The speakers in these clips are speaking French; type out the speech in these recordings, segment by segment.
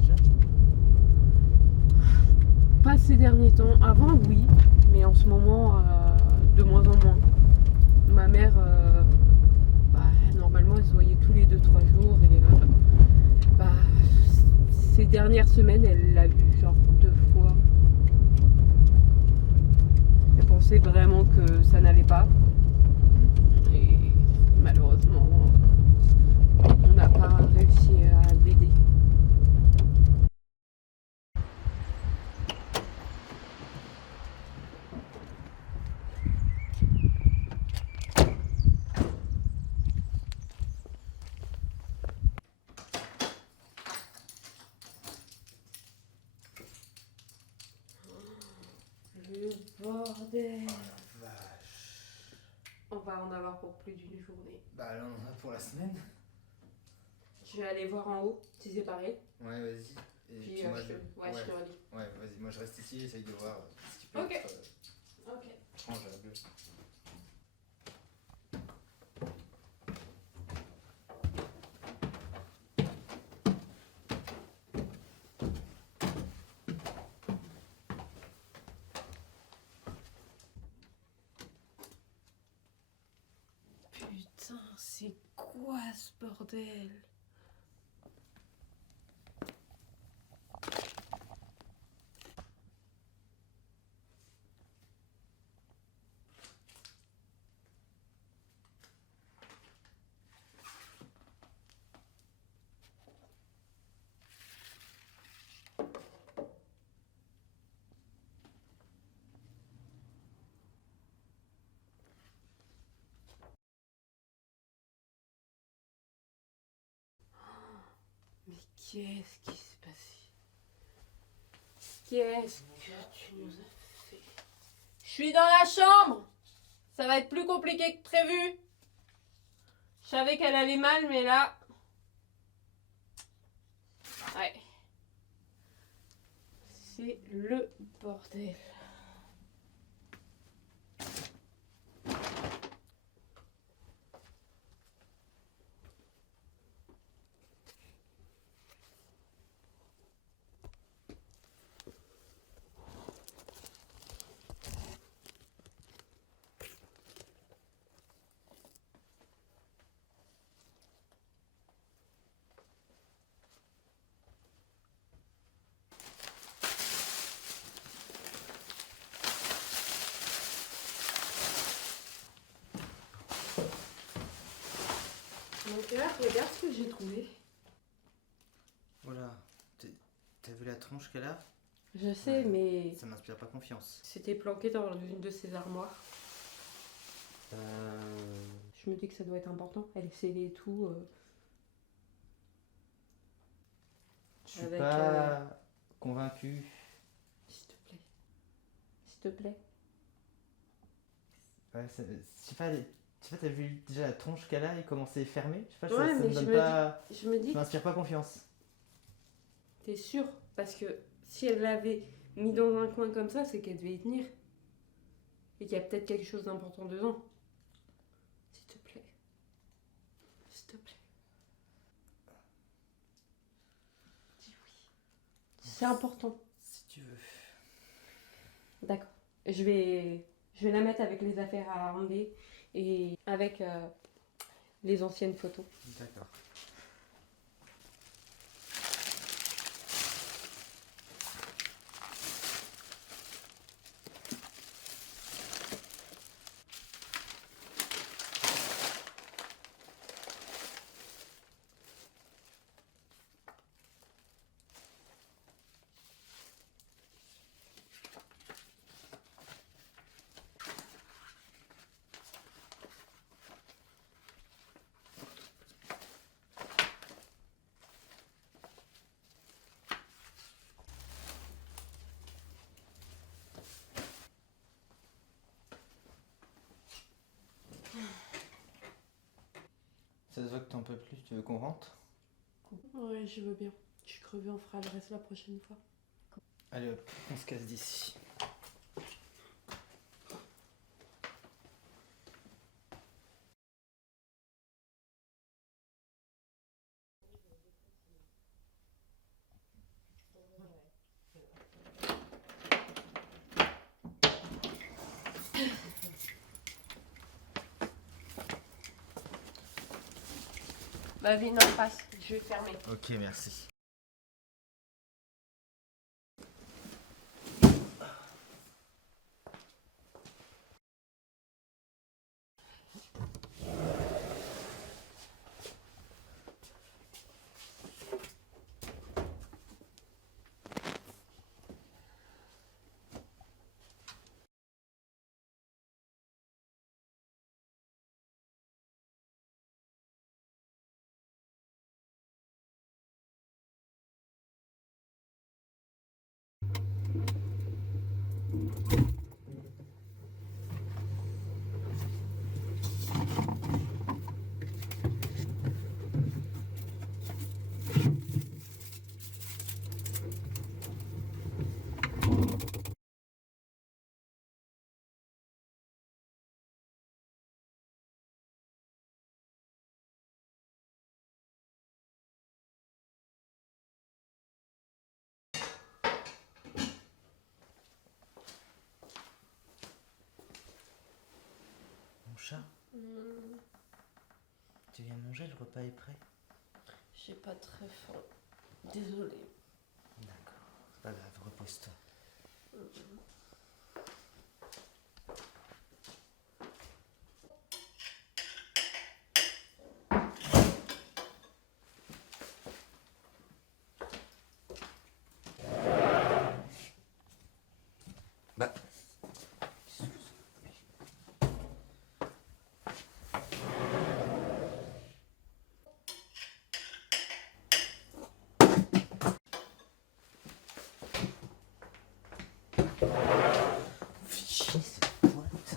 déjà? Pas ces derniers temps. Avant, oui, mais en ce moment, de moins en moins. Ma mère, normalement, elle se voyait tous les 2-3 jours et ces dernières semaines, elle l'a vu genre 2 fois. Elle pensait vraiment que ça n'allait pas. Et malheureusement, on n'a pas réussi à l'aider. Le bordel. Vache. On va en avoir pour plus d'une journée. Bah là on en a pour la semaine. Je vais aller voir en haut si c'est pareil. Ouais, vas-y. Et Puis moi, je te relis. Ouais, vas-y, moi je reste ici, essaye de voir ce qui peut Ok. être Ok. changeable. Putain, c'est quoi ce bordel? Mais qu'est-ce qui s'est passé? Qu'est-ce que tu nous as fait? Je suis dans la chambre. Ça va être plus compliqué que prévu. Je savais qu'elle allait mal, mais là... Ouais. C'est le bordel. Donc là, regarde ce que j'ai trouvé. Voilà. T'as vu la tronche qu'elle a? Je sais, mais Ça m'inspire pas confiance. c'était planqué dans une de ses armoires. Je me dis que ça doit être important. Elle est scellée et tout. Je suis Avec, pas convaincu. S'il te plaît. S'il te plaît. Ouais, je sais pas, t'as vu déjà la tronche qu'elle a et comment c'est fermé? Je sais pas, Ouais, ça mais me donne pas. je me dis Ça m'inspire pas confiance. t'es sûr? Parce que si elle l'avait mis dans un coin comme ça, c'est qu'elle devait y tenir. Et qu'il y a peut-être quelque chose d'important dedans. S'il te plaît. S'il te plaît. Dis oui. C'est important. Si tu veux. D'accord. Je vais la mettre avec les affaires à enlever et avec les anciennes photos. D'accord. Ça se voit que t'en peux plus, tu veux qu'on rentre? Ouais, je veux bien. Je suis crevée, on fera le reste la prochaine fois. Allez hop, on se casse d'ici. Vas-y, non, passe. Je vais fermer. Ok, merci. Mon chat, tu viens manger, le repas est prêt? J'ai pas très faim. Désolée. D'accord, c'est pas grave, repose-toi. Bah. Chier, cette boîte.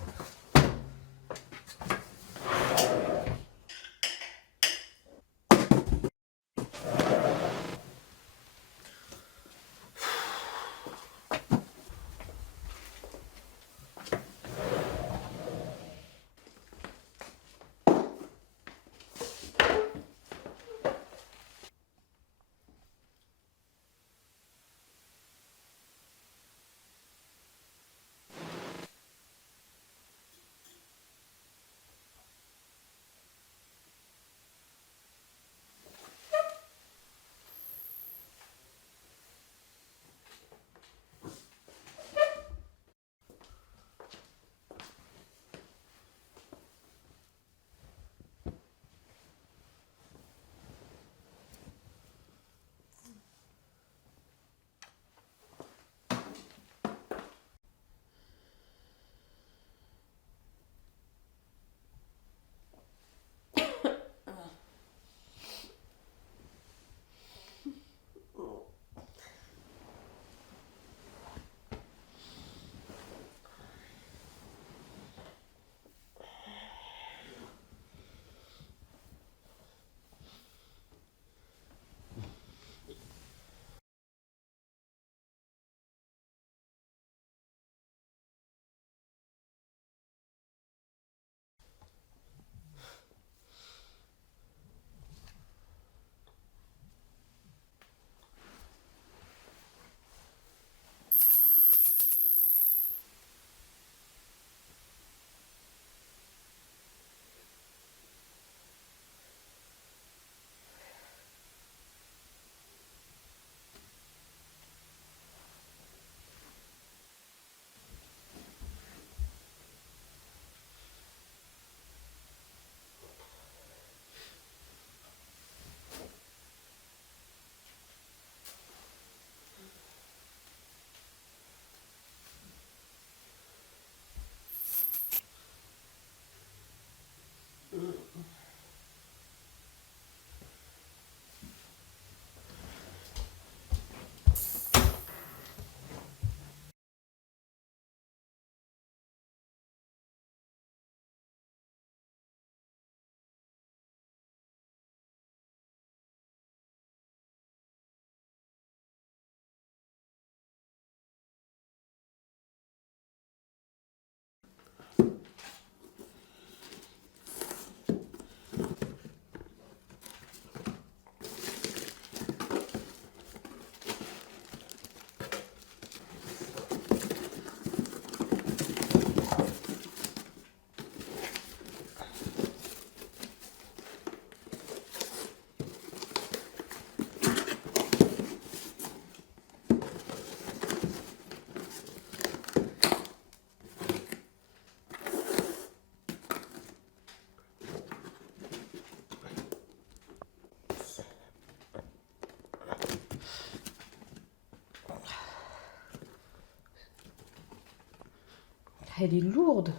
Elle est lourde.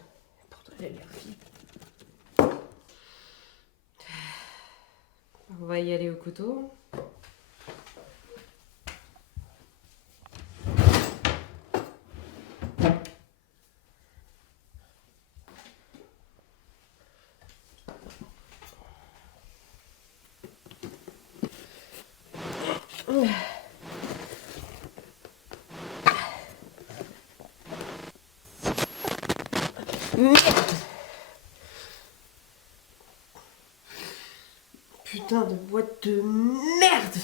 Pourtant, elle a l'air vide. On va y aller au couteau. Merde! Putain de boîte de merde!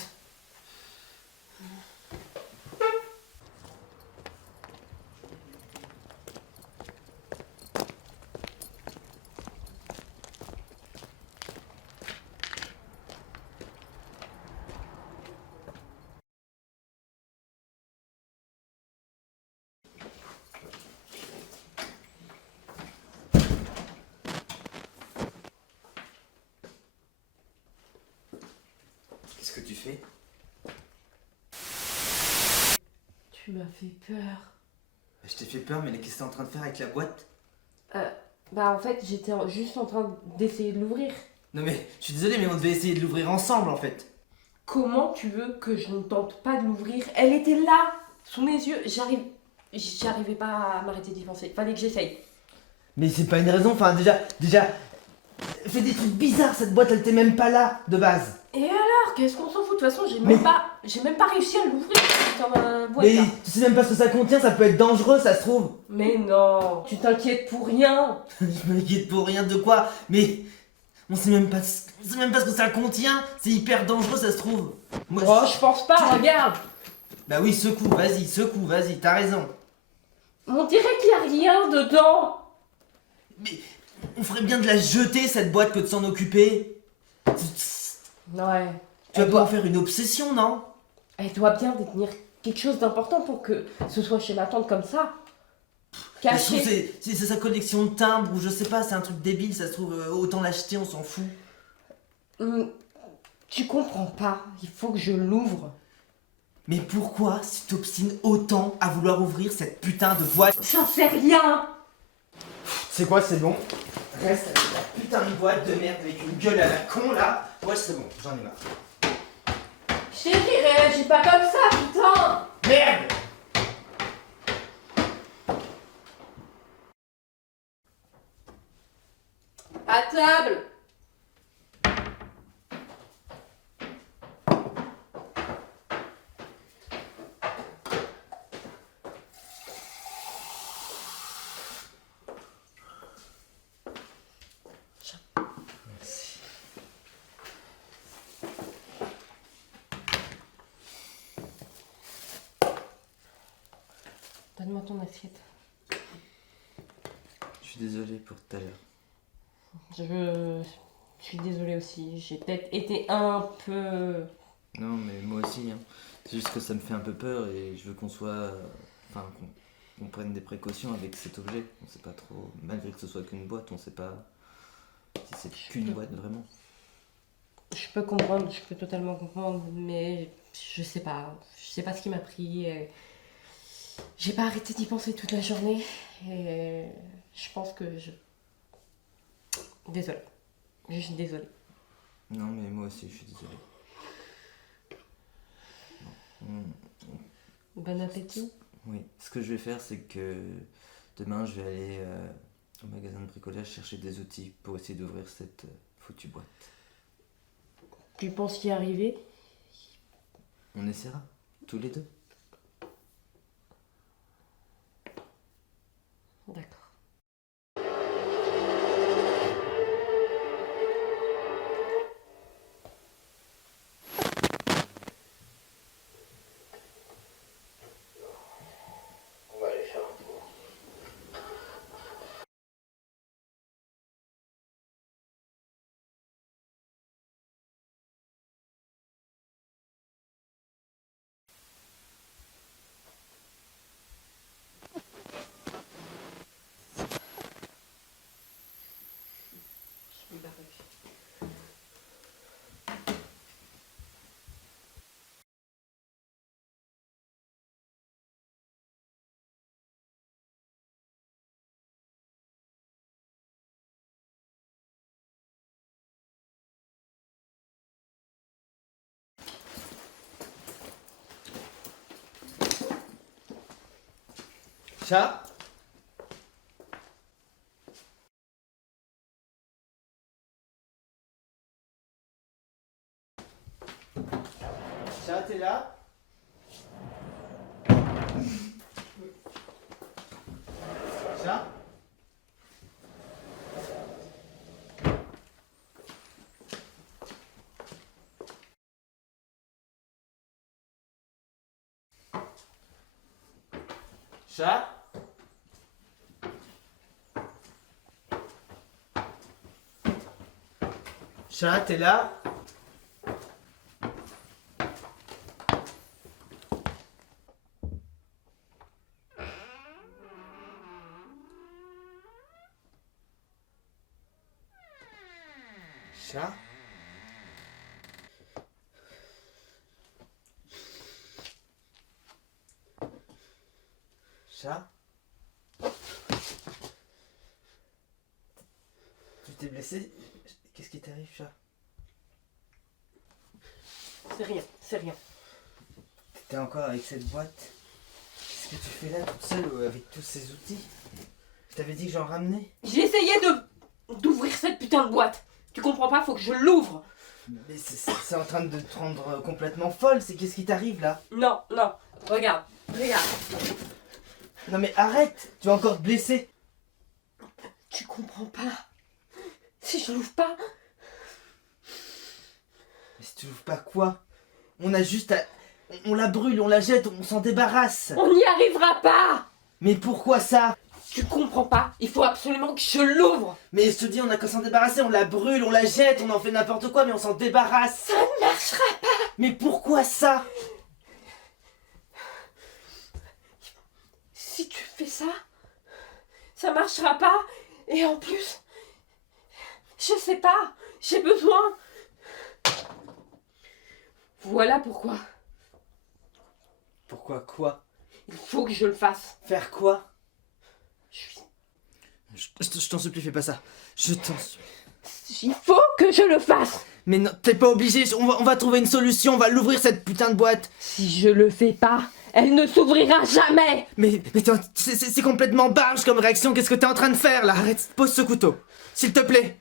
Qu'est-ce que tu fais? Tu m'as fait peur. Je t'ai fait peur, mais qu'est-ce que t'es en train de faire avec la boîte? Bah en fait, j'étais juste en train d'essayer de l'ouvrir. Non mais, je suis désolé, mais on devait essayer de l'ouvrir ensemble en fait. Comment tu veux que je ne tente pas de l'ouvrir? Elle était là, sous mes yeux. J'arrivais pas à m'arrêter d'y penser. Fallait que j'essaye. Mais c'est pas une raison, enfin déjà, fait des trucs bizarres, cette boîte elle était même pas là, de base. Et alors, qu'est-ce qu'on s'en fout? De toute façon, j'ai même pas réussi à l'ouvrir. Putain, ma boîte, Mais là. tu sais même pas ce que ça contient, ça peut être dangereux, ça se trouve. Mais non, tu t'inquiètes pour rien. Je m'inquiète pour rien de quoi, mais on sait même pas ce que ça contient, c'est hyper dangereux, ça se trouve. Moi, Oh, je pense pas, regarde. Bah oui, secoue, vas-y, t'as raison. On dirait qu'il y a rien dedans. Mais on ferait bien de la jeter, cette boîte, que de s'en occuper. Ouais. Tu vas pas en faire une obsession, non? Elle doit bien détenir quelque chose d'important pour que ce soit chez ma tante comme ça. Ça se trouve, Caché. c'est sa collection de timbres, ou je sais pas, c'est un truc débile, ça se trouve, autant l'acheter, on s'en fout. Tu comprends pas, il faut que je l'ouvre. Mais pourquoi tu t'obstines autant à vouloir ouvrir cette putain de boîte? J'en sais rien. C'est quoi, c'est bon? Reste avec la putain de boîte de merde avec une gueule à la con là. Ouais, c'est bon, j'en ai marre. Chérie, réagis pas comme ça, putain. Merde! À table. Merci. Donne-moi ton assiette. Je suis désolé pour tout à l'heure. Je suis désolée aussi, j'ai peut-être été un peu... Non, mais moi aussi, hein. C'est juste que ça me fait un peu peur et je veux qu'on soit. Enfin, qu'on prenne des précautions avec cet objet. On sait pas trop. Malgré que ce soit qu'une boîte, on sait pas si c'est qu'une boîte vraiment. Je peux comprendre, je peux totalement comprendre, mais je sais pas ce qui m'a pris. J'ai pas arrêté d'y penser toute la journée et je pense que je... Désolée, je suis désolée. Non, mais moi aussi, je suis désolé. Bon, Bon appétit. oui, ce que je vais faire, c'est que demain, je vais aller au magasin de bricolage chercher des outils pour essayer d'ouvrir cette foutue boîte. Tu penses y arriver? On essaiera, tous les deux. D'accord. On va aller faire un tour. Chat. Chat, t'es là? Chat? Chat? Chat, t'es là? Chat? Chat? Tu t'es blessé? Qu'est-ce qui t'arrive, chat? C'est rien, c'est rien. T'es encore avec cette boîte? Qu'est-ce que tu fais là toute seule avec tous ces outils? Je t'avais dit que j'en ramenais? J'ai essayé d'ouvrir cette putain de boîte. Tu comprends pas, faut que je l'ouvre. Mais c'est en train de te rendre complètement folle, qu'est-ce qui t'arrive là? Non, non, regarde, regarde. Non mais arrête, tu vas encore te blesser. Tu comprends pas. Si je l'ouvre pas, Mais si tu l'ouvres pas quoi? On a juste à... On la brûle, on la jette, on s'en débarrasse. on n'y arrivera pas. Mais pourquoi ça? Tu comprends pas, il faut absolument que je l'ouvre. Mais je te dis, on a qu'à s'en débarrasser, on la brûle, on la jette, on en fait n'importe quoi, mais on s'en débarrasse. Ça ne marchera pas. Mais pourquoi ça? Si tu fais ça, ça marchera pas. Et en plus, je sais pas, j'ai besoin. Voilà pourquoi. Pourquoi quoi? Il faut que je le fasse. Faire quoi? Je suis- Je t'en supplie, fais pas ça. Je t'en supplie. Il faut que je le fasse. Mais non, t'es pas obligé, on va trouver une solution, on va l'ouvrir cette putain de boîte. Si je le fais pas, elle ne s'ouvrira jamais. Mais c'est complètement barge comme réaction, qu'est-ce que t'es en train de faire là? Arrête, pose ce couteau, s'il te plaît.